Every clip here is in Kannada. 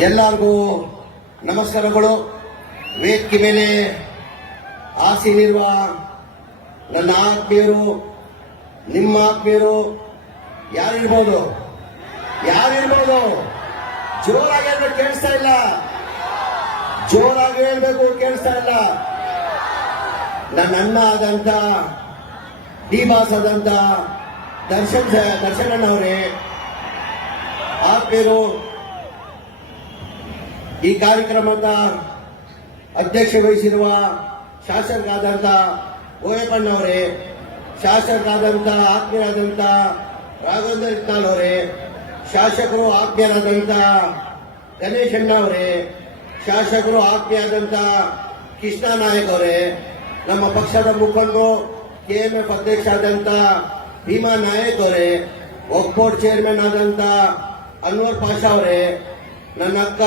ಎಲ್ಲರಿಗೂ ನಮಸ್ಕಾರಗಳು. ವೇದಿಕೆ ಮೇಲೆ ಆಸೀನಿರುವ ನನ್ನ ಆತ್ಮೀಯರು, ನಿಮ್ಮ ಆತ್ಮೀಯರು, ಯಾರಿರ್ಬೋದು? ಯಾರಿರ್ಬೋದು? ಜೋರಾಗಿ ಹೇಳ್ಬೇಕು, ಕೇಳಿಸ್ತಾ ಇಲ್ಲ. ಜೋರಾಗಿ ಹೇಳ್ಬೇಕು, ಕೇಳಿಸ್ತಾ ಇಲ್ಲ. ನನ್ನ ಅಣ್ಣ ಆದಂತ, ಡಿಬಾಸ್ ಆದಂತ ದರ್ಶನ್ ಅವರೇ ಅಣ್ಣವರೇ ಆತ್ಮೀಯರು ಈ ಕಾರ್ಯಕ್ರಮದ ಅಧ್ಯಕ್ಷ ವಹಿಸಿರುವ ಶಾಸಕರಾದಂಥ ಗೋಯಪ್ಪಣ್ಣವರೇ ಶಾಸಕರಾದಂಥ ಆತ್ಮೀಯರಾದಂಥ ರಾಘವೇಂದ್ರ ಇಟ್ನಾಳ್ ಅವರೇ ಶಾಸಕರು ಆತ್ಮೀಯರಾದಂಥ ಗಣೇಶಣ್ಣ ಅವರೇ ಶಾಸಕರು ಆತ್ಮೀಯರಾದಂಥ ಕೃಷ್ಣ ನಾಯಕ್ ಅವರೇ ನಮ್ಮ ಪಕ್ಷದ ಮುಖಂಡರು ಕೆ ಎಂ ಎಫ್ ಅಧ್ಯಕ್ಷ ಆದಂಥ ಭೀಮಾ ನಾಯಕ್ ಅವರೇ ಒಕ್ಬೋರ್ಡ್ ಚೇರ್ಮನ್ ಆದಂಥ ಅನ್ವರ್ ಪಾಷಾ ಅವರೇ, ನನ್ನ ಅಕ್ಕ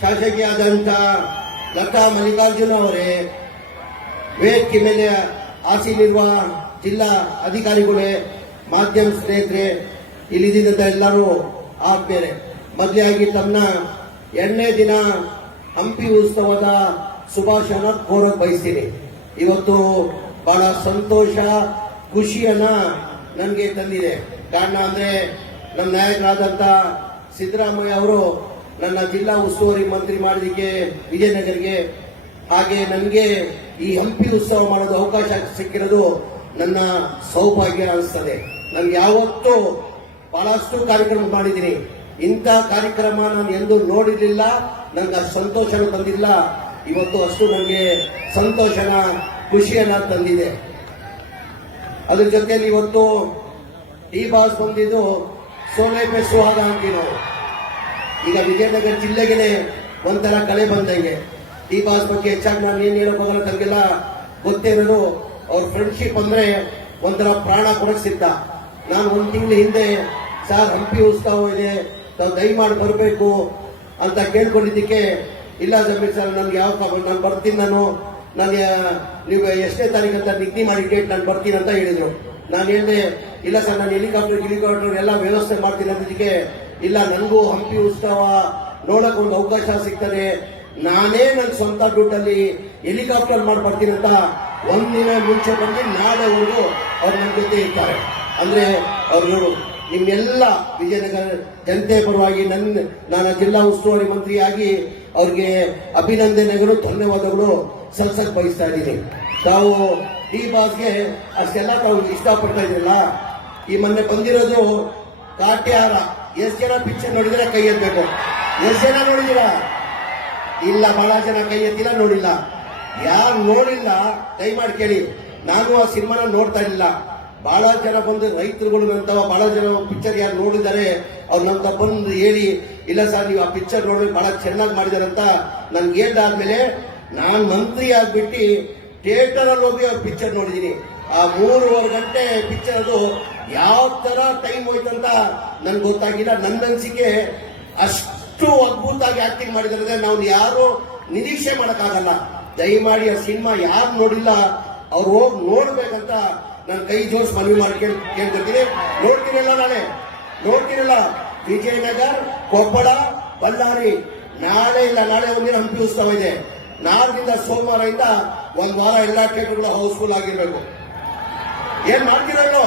ಶಾಸಕಿಯಾದಂಥ ಲತಾ ಮಲ್ಲಿಕಾರ್ಜುನ ಅವರೇ, ವೇದಿಕೆ ಮೇಲೆ ಆಸೀನಿರುವ ಜಿಲ್ಲಾ ಅಧಿಕಾರಿಗಳೇ, ಮಾಧ್ಯಮ ಸ್ನೇಹಿತರೆ ಇಲ್ಲಿದ್ದಂತ ಎಲ್ಲರೂ ಆದ್ಮೇಲೆ ಮೊದಲಾಗಿ ತಮ್ಮ ಎರಡನೇ ದಿನ ಹಂಪಿ ಉತ್ಸವದ ಶುಭಾಶಯನ ಕೋರಕ್ ಬಯಸ್ತೀನಿ. ಇವತ್ತು ಬಹಳ ಸಂತೋಷ, ಖುಷಿಯನ್ನ ನನಗೆ ತಂದಿದೆ. ಕಾರಣ ಅಂದರೆ ನಮ್ಮ ನಾಯಕರಾದಂಥ ಸಿದ್ದರಾಮಯ್ಯ ಅವರು ನನ್ನ ಜಿಲ್ಲಾ ಉಸ್ತುವಾರಿ ಮಂತ್ರಿ ಮಾಡಿದಕ್ಕೆ ವಿಜಯನಗರಿಗೆ, ಹಾಗೆ ನನಗೆ ಈ ಹಂಪಿ ಉತ್ಸವ ಮಾಡೋದು ಅವಕಾಶ ಸಿಕ್ಕಿರೋದು ನನ್ನ ಸೌಭಾಗ್ಯ ಅನಿಸ್ತದೆ. ನಾನು ಯಾವತ್ತೂ ಬಹಳಷ್ಟು ಕಾರ್ಯಕ್ರಮ ಮಾಡಿದ್ದೀನಿ. ಇಂಥ ಕಾರ್ಯಕ್ರಮ ನಾನು ಎಂದೂ ನೋಡಿರಲಿಲ್ಲ ನನಗೆ ಅಷ್ಟು ಸಂತೋಷನ ತಂದಿಲ್ಲ. ಇವತ್ತು ಅಷ್ಟು ನನಗೆ ಸಂತೋಷನ, ಖುಷಿಯನ್ನ ತಂದಿದೆ. ಅದ್ರ ಜೊತೆಯಲ್ಲಿ ಇವತ್ತು ಈ ಬಾಸ್ ಬಂದಿದ್ದು ಸೋನೆ ಪೆ ಸುಹಾಗ ಈಗ ವಿಜಯನಗರ ಜಿಲ್ಲೆಗೆ ಒಂಥರ ಕಳೆ ಬಂದಂಗೆ. ಡಿ ಬಾಸ್ ಬಗ್ಗೆ ಹೆಚ್ಚಾಗಿ ನಾನು ಏನು ಹೇಳಕ್ ಹೋಗಲ್ಲ ಗೊತ್ತೇ ಗೊತ್ತಿರೋದು ಅವ್ರ ಫ್ರೆಂಡ್ಶಿಪ್ ಅಂದ್ರೆ ಒಂಥರ ಪ್ರಾಣ ಕೊಡಕ್ ಸಿದ್ಧ. ನಾನು ಒಂದು ತಿಂಗಳ ಹಿಂದೆ, ಸರ್, ಹಂಪಿ ಉತ್ಸವ ಇದೆ ತಾವು ದಯಮಾಡಿ ಬರಬೇಕು ಅಂತ ಕೇಳ್ಕೊಂಡಿದ್ದಕ್ಕೆ, ಇಲ್ಲ ಜಮೀರ್ ಸರ್, ನನ್ಗೆ ಯಾವ ನಾನು ಬರ್ತೀನಿ ನಾನು. ನನಗೆ, ನೀವು ಎಷ್ಟನೇ ತಾರೀಕು ಅಂತ ನಿಗದಿ ಮಾಡಿ ಡೇಟ್ ನಾನು ಬರ್ತೀನಿ ಅಂತ ಹೇಳಿದ್ರು. ನಾನು ಹೇಳಿದೆ, ಇಲ್ಲ ಸರ್, ನಾನು ಹೆಲಿಕಾಪ್ಟರ್ ಹೆಲಿಕಾಪ್ಟರ್ ಎಲ್ಲ ವ್ಯವಸ್ಥೆ ಮಾಡ್ತೀನಿ ಅನ್ನೋದಕ್ಕೆ ಇಲ್ಲ, ನನಗೂ ಹಂಪಿ ಉತ್ಸವ ನೋಡಕ್ ಒಂದು ಅವಕಾಶ ಸಿಗ್ತದೆ. ನಾನೇ ನನ್ನ ಸ್ವಂತ ದುಡ್ಡಲ್ಲಿ ಹೆಲಿಕಾಪ್ಟರ್ ಮಾಡಿ ಬರ್ತೀನಿ ಅಂತ ಒಂದಿನ ಮುಂಚೆ ಬಂದು ನಾಳೆವರೆಗೂ ಅವ್ರು ನನ್ನ ಜೊತೆ ಇರ್ತಾರೆ. ಅಂದ್ರೆ ಅವರು ನಿಮ್ಮೆಲ್ಲ ವಿಜಯನಗರ ಜನತೆ ಪರವಾಗಿ ನನ್ನ ನಾನು ಜಿಲ್ಲಾ ಉಸ್ತುವಾರಿ ಮಂತ್ರಿಯಾಗಿ ಅವ್ರಿಗೆ ಅಭಿನಂದನೆಗಳು, ಧನ್ಯವಾದಗಳು ಸಲ್ಸಕ್ ಬಯಸ್ತಾ ಇದ್ದೀನಿ. ತಾವು ಡಿ ಬಾಸ್ಗೆ ಅಷ್ಟೆಲ್ಲ ತಾವು ಇಷ್ಟಪಡ್ತಾ ಇದ್ರಲ್ಲ, ಈ ಮೊನ್ನೆ ಬಂದಿರೋದು ಕಾಟ್ಯಾರ. ಎಷ್ಟು ಜನ ಪಿಕ್ಚರ್ ನೋಡಿದ್ರೆ ಕೈ ಎತ್ತಬೇಕು ಎಷ್ಟು ಜನ ನೋಡಿದಿರಾ ಇಲ್ಲ, ಬಹಳ ಜನ ಕೈ ಎತ್ತಿಲ್ಲ, ನೋಡಿಲ್ಲ. ಯಾರು ನೋಡಿಲ್ಲ, ದಯಮಾಡಿ ಕೇಳಿ. ನಾನು ಆ ಸಿನಿಮಾನ ನೋಡ್ತಾ ಇರಲಿಲ್ಲ. ಬಹಳ ಜನ ಬಂದು ರೈತರುಗಳು ನಂತವ ಬಹಳ ಜನ ಪಿಕ್ಚರ್ ಯಾರು ನೋಡಿದ್ದಾರೆ, ಅವ್ರು ನಂತ ಬಂದು ಹೇಳಿ, ಇಲ್ಲ ಸರ್, ನೀವು ಆ ಪಿಕ್ಚರ್ ನೋಡಿ ಬಹಳ ಚೆನ್ನಾಗಿ ಮಾಡಿದಾರೆ ಅಂತ ನನ್ಗೆ ಹೇಳ್ದಾದ್ಮೇಲೆ, ನಾನು ಮಂತ್ರಿ ಆಗ್ಬಿಟ್ಟು ಥಿಯೇಟರ್ ಅಲ್ಲಿ ಹೋಗಿ ಅವ್ರ ಪಿಕ್ಚರ್ ನೋಡಿದೀನಿ ಆ ಮೂರುವರೆ ಗಂಟೆ ಪಿಕ್ಚರ್ ಅದು. ಯಾವ ತರ ಟೈಮ್ ಹೋಯ್ತಂತ ನನ್ಗೆ ಗೊತ್ತಾಗಿಲ್ಲ. ನನ್ನ ಅನ್ಸಿಕೆ ಅಷ್ಟು ಅದ್ಭುತ ಆಗಿ ಆಕ್ಟಿಂಗ್ ಮಾಡಿದ್ರೆ ನಾವು ಯಾರು ನಿರೀಕ್ಷೆ ಮಾಡಕ್ಕಾಗಲ್ಲ. ದಯಮಾಡಿ ಆ ಸಿನಿಮಾ ಯಾರು ನೋಡಿಲ್ಲ, ಅವ್ರು ಹೋಗಿ ನೋಡ್ಬೇಕಂತ ನಾನು ಕೈ ಜೋಸ್ ಮನವಿ ಮಾಡಿ ಕೇಳ್ ಕೇಳ್ಕೊತೀನಿ ನೋಡ್ತೀನಲ್ಲ ನಾಳೆ. ನೋಡ್ತೀನಲ್ಲ ವಿಜಯನಗರ್, ಕೊಪ್ಪಳ, ಬಳ್ಳಾರಿ. ನಾಳೆ ಇಲ್ಲ, ನಾಳೆ ಒಂದಿನ ಹಂಪಿ ಉತ್ಸವ ಇದೆ. ನಾಳೆದಿಂದ ಸೋಮವಾರದಿಂದ ಒಂದ್ ವಾರ ಎಲ್ಲ ಥಿಯೇಟರ್ಗಳು ಹೌಸ್ಫುಲ್ ಆಗಿರ್ಬೇಕು. ಏನ್ ಮಾಡ್ತಿರೋ ಇಲ್ಲೋ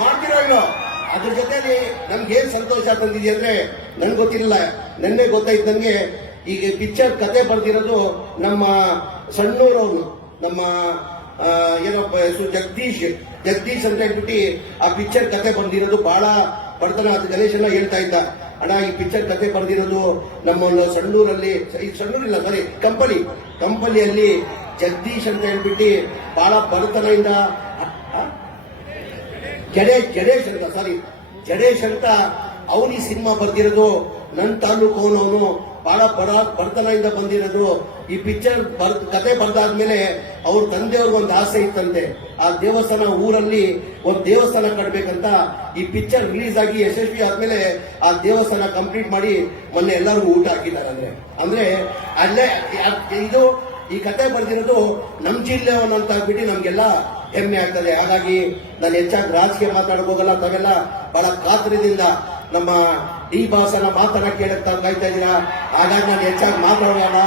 ಮಾಡ್ತಿರೋ ಇಲ್ಲೋ ಅದ್ರ ಜೊತೆಲಿ ನಮ್ಗೆ ಏನ್ ಸಂತೋಷ ತಂದಿದೆ ಅಂದ್ರೆ ನನ್ಗೆ ಗೊತ್ತಿರಲಿಲ್ಲ. ನಿನ್ನೆ ಗೊತ್ತಾಯ್ತು ನನಗೆ, ಈಗ ಪಿಕ್ಚರ್ ಕತೆ ಬರ್ದಿರೋದು ನಮ್ಮ ಸಣ್ಣೂರವನು ನಮ್ಮ ಏನೋ ಏನಪ್ಪ ಹೆಸರು? ಜಗದೀಶ್. ಜಗದೀಶ್ ಅಂತ ಹೇಳ್ಬಿಟ್ಟು ಆ ಪಿಕ್ಚರ್ ಕತೆ ಬಂದಿರೋದು ಬಹಳ ಬಡತನ ಅದು ಗಣೇಶನ ಹೇಳ್ತಾ ಇದ್ದ. ಅಣ್ಣ, ಈ ಪಿಕ್ಚರ್ ಕತೆ ಬರ್ದಿರೋದು ನಮ್ಮ ಸಣ್ಣೂರಲ್ಲಿ, ಈ ಸಣ್ಣೂರಿಲ್ಲ ಸಾರಿ ಕಂಪನಿ ಕಂಪನಿಯಲ್ಲಿ ಜಗದೀಶ್ ಅಂತ ಹೇಳ್ಬಿಟ್ಟು ಬಹಳ ಬಡತನದಿಂದ? ಜಡೇಶ್ ಜಡೇಶ್ ಅಂತ ಸಾರಿ ಜಡೇಶ್ ಅಂತ ಅವನಿ ಸಿನಿಮಾ ಬರ್ದಿರೋದು ನನ್ನ ತಾಲೂಕು ಅವನು ಬಹಳ ಬಡ ಬಡತನದಿಂದ ಬಂದಿರೋದು. ಈ ಪಿಕ್ಚರ್ ಬರ್ ಕತೆ ಬರ್ದಾದ್ಮೇಲೆ ಅವ್ರ ತಂದೆಯವ್ರಿಗೆ ಒಂದು ಆಸೆ ಇತ್ತಂತೆ. ಆ ದೇವಸ್ಥಾನ ಊರಲ್ಲಿ ಒಂದು ದೇವಸ್ಥಾನ ಕಟ್ಬೇಕಂತ ಈ ಪಿಕ್ಚರ್ ರಿಲೀಸ್ ಆಗಿ ಯಶಸ್ವಿ ಆದ್ಮೇಲೆ ಆ ದೇವಸ್ಥಾನ ಕಂಪ್ಲೀಟ್ ಮಾಡಿ ಮೊನ್ನೆ ಎಲ್ಲರಿಗೂ ಊಟ ಹಾಕಿದ್ದಾರೆ ಅಂದ್ರೆ. ಅಂದ್ರೆ ಅಲ್ಲೇ ಇದು ಈ ಕತೆ ಬರ್ದಿರೋದು ನಮ್ಮ ಜಿಲ್ಲೆ ಅಂತ ಆಗ್ಬಿಟ್ಟು ನಮ್ಗೆಲ್ಲ ಹೆಮ್ಮೆ ಆಗ್ತದೆ ಹಾಗಾಗಿ ನಾನು ಹೆಚ್ಚಾಗಿ ರಾಜಕೀಯ ಮಾತಾಡ್ಬೋದಲ್ಲ ತಾವೆಲ್ಲ ಬಹಳ ಕಾತರದಿಂದ ನಮ್ಮ ಡಿ ಬಾಸನ ಮಾತನ್ನ ಕೇಳಕ್ ತಾವು ಕಾಯ್ತಾ ಇದ್ದೀರಾ? ಹಾಗಾಗಿ ನಾನು ಹೆಚ್ಚಾಗಿ ಮಾತಾಡೋಣ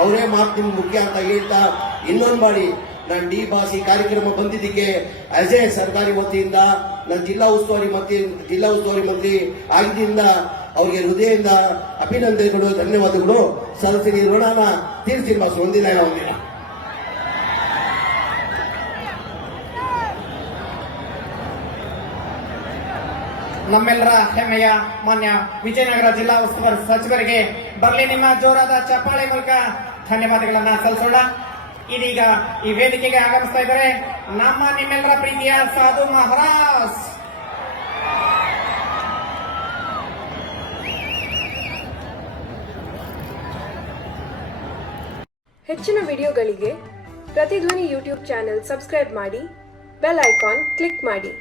ಅವರೇ ಮಾತು ನಿಮ್ಗೆ ಮುಖ್ಯ ಅಂತ ಹೇಳ್ತಾ ಇನ್ನೊಂದು ಮಾಡಿ ನಾನು ಡಿ ಬಾಸ್ ಈ ಕಾರ್ಯಕ್ರಮ ಬಂದಿದ್ದಕ್ಕೆ ಅಜಯ್ ಸರ್ಕಾರಿ ವತಿಯಿಂದ, ನನ್ನ ಜಿಲ್ಲಾ ಉಸ್ತುವಾರಿ ಮಂತ್ರಿ, ಜಿಲ್ಲಾ ಉಸ್ತುವಾರಿ ಮಂತ್ರಿ ಆಗಿದ್ದರಿಂದ ಅವ್ರಿಗೆ ಹೃದಯದಿಂದ ಅಭಿನಂದನೆಗಳು, ಧನ್ಯವಾದಗಳು. ಸಲ್ಲಿಸಿ ಋಣನ ತೀರ್ಸಿ ಬಾಸ್ ಒಂದಿನ ಒಂದಿನ ನಮ್ಮೆಲ್ಲರ ಹೆಮ್ಮೆಯ ಮಾನ್ಯ ವಿಜಯನಗರ ಜಿಲ್ಲಾ ಉಸ್ತುವಾರಿ ಸಚಿವರಿಗೆ ಬರಲಿ ನಿಮ್ಮ ಜೋರಾದ ಚಪ್ಪಾಳೆ ಮೂಲಕ ಧನ್ಯವಾದಗಳನ್ನ ಸಲ್ಲಿಸೋಣ. ಇದೀಗ ಈ ವೇದಿಕೆಗೆ ಆಗಮಿಸ್ತಾ ಇದ್ದಾರೆ ನಮ್ಮ ನಿಮ್ಮೆಲ್ಲರ ಪ್ರೀತಿಯ ಸಾಧು ಮಹಾರಾಜ್. ಹೆಚ್ಚಿನ ವಿಡಿಯೋಗಳಿಗೆ ಪ್ರತಿಧ್ವನಿ ಯೂಟ್ಯೂಬ್ ಚಾನೆಲ್ ಸಬ್ಸ್ಕ್ರೈಬ್ ಮಾಡಿ, ಬೆಲ್ ಐಕಾನ್ ಕ್ಲಿಕ್ ಮಾಡಿ.